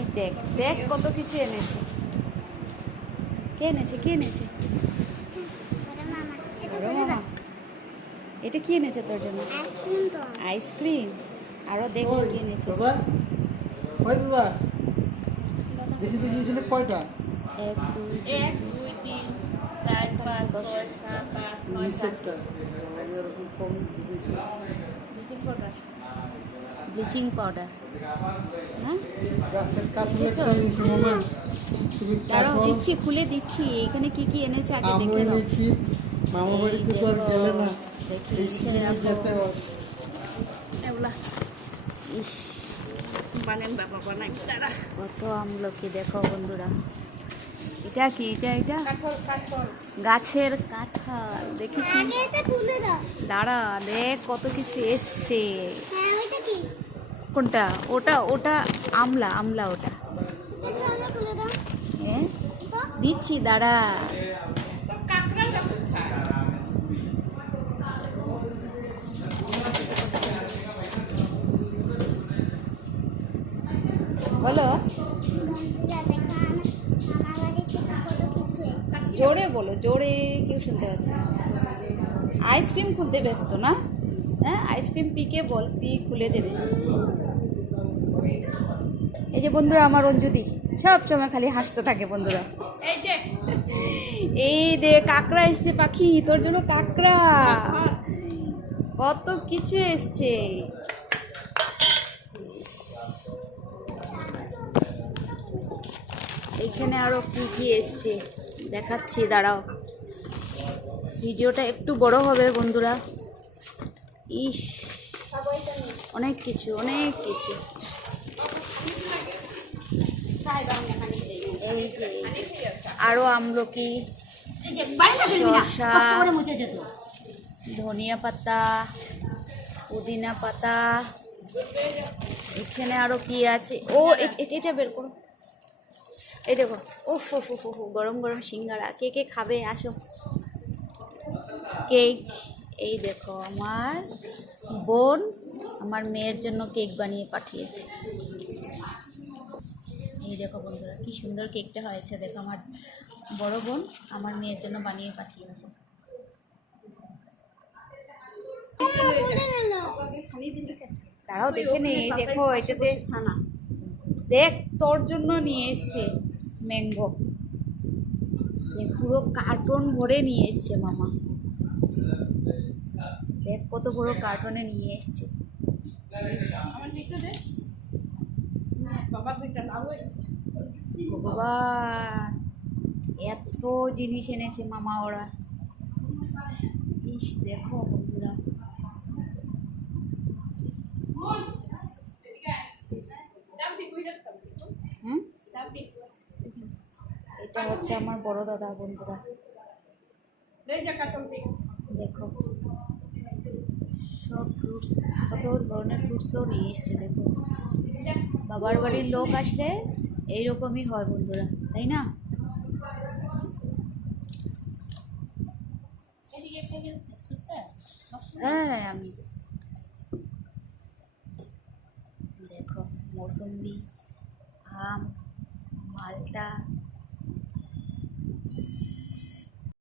এই দেখ দেখ কত কিছু এনেছে। কে এনেছে কে এনেছে? বড় মামা। এটা কি এনেছে তোর জন্য? আইসক্রিম। আরো দেখ কি এনেছে। দাদা কই দাদা দেখি দেখি এখানে কয়টা? 1 2 1 2 3 4 5 6 7 8 9 নিচেরটা আমি এরকম কম দিয়েছি। Bleaching powder. হ্যাঁ গাছের কাঠলে দেখেছো? খেয়েছি মামা। তুমি দাঁড়াও কাঠল দিচ্ছি, খুলে দিচ্ছি। এখানে কি কি এনেছে আগে আমও দেখে নাও। এনেছি। মামা এই বাড়িতে তো আর দেখো, গেলে না, দেখি এই এখানে সিজনে রাখো। যেতে হয়। এগুলা ইস, বানান বাবা বানাই দাঁড়া। কত আমলকি দেখো বন্ধুরা। এটা কি? এটা কাঠল কাঠল গাছের কাঁঠাল দেখেছি। দাঁড়া দেখ কত কিছু এসছে। কোনটা? ওটা ওটা আমলা আমলা ওটা। হ্যাঁ দিচ্ছি দাঁড়া। তো কাকড়াটা কোথায়? বলো জোরে বলো, জোরে কেউ শুনতে পাচ্ছে না। আইসক্রিম খুলতে ব্যস্ত না? হ্যাঁ আইসক্রিম পিকে বল, পি খুলে দেবে। এই যে বন্ধুরা আমার অঞ্জুদি সব সময় খালি হাসতে থাকে বন্ধুরা। এই যে এই দে কাকড়া এসছে পাখি তোর জন্য, কাকড়া কত কিছু এসছে। এইখানে আরো কি কি এসছে দেখাচ্ছি, দাঁড়াও। ভিডিওটা একটু বড় হবে বন্ধুরা। ইস অনেক কিছু অনেক কিছু। এই যে আরো আমলকি, শসা, ধনিয়া পাতা, পুদিনা পাতা। এখানে আরো কি আছে? ও এটা বের করো। এই দেখো, উফ উফ উফ উফ, গরম গরম সিঙ্গারা। কে কে খাবে আসো। কেক, এই দেখো আমার বোন আমার মেয়ের জন্য কেক বানিয়ে পাঠিয়েছে। এই দেখো বন্ধুরা কি সুন্দর কেকটা হয়েছে। দেখো আমার বড় বোন আমার মেয়ের জন্য বানিয়ে পাঠিয়েছে। তারাও দেখে নেই। এই দেখো এটাতে দেখ তোর জন্য নিয়ে এসছে ম্যাঙ্গো। পুরো কার্টন ভরে নিয়ে এসছে মামা। দেখ কত বড় কার্টনে নিয়ে এসছে। আমার দিকটা দে বাবা দুইটা লাভ হয়েছে। ভগবান এত জিনিস এনেছে মামা ওরা। ইস দেখো বন্ধুরা, হুম এটা হচ্ছে আমার বড় দাদা বন্ধুরা। দেখো সব ফ্রুটস, কত ধরনের ফ্রুটসও নিয়ে এসছে। দেখো বাবার বাড়ির লোক আসলে এইরকমই হয় বন্ধুরা, তাই না? হ্যাঁ আমি দেখো মৌসুম্বি, আম, মালটা,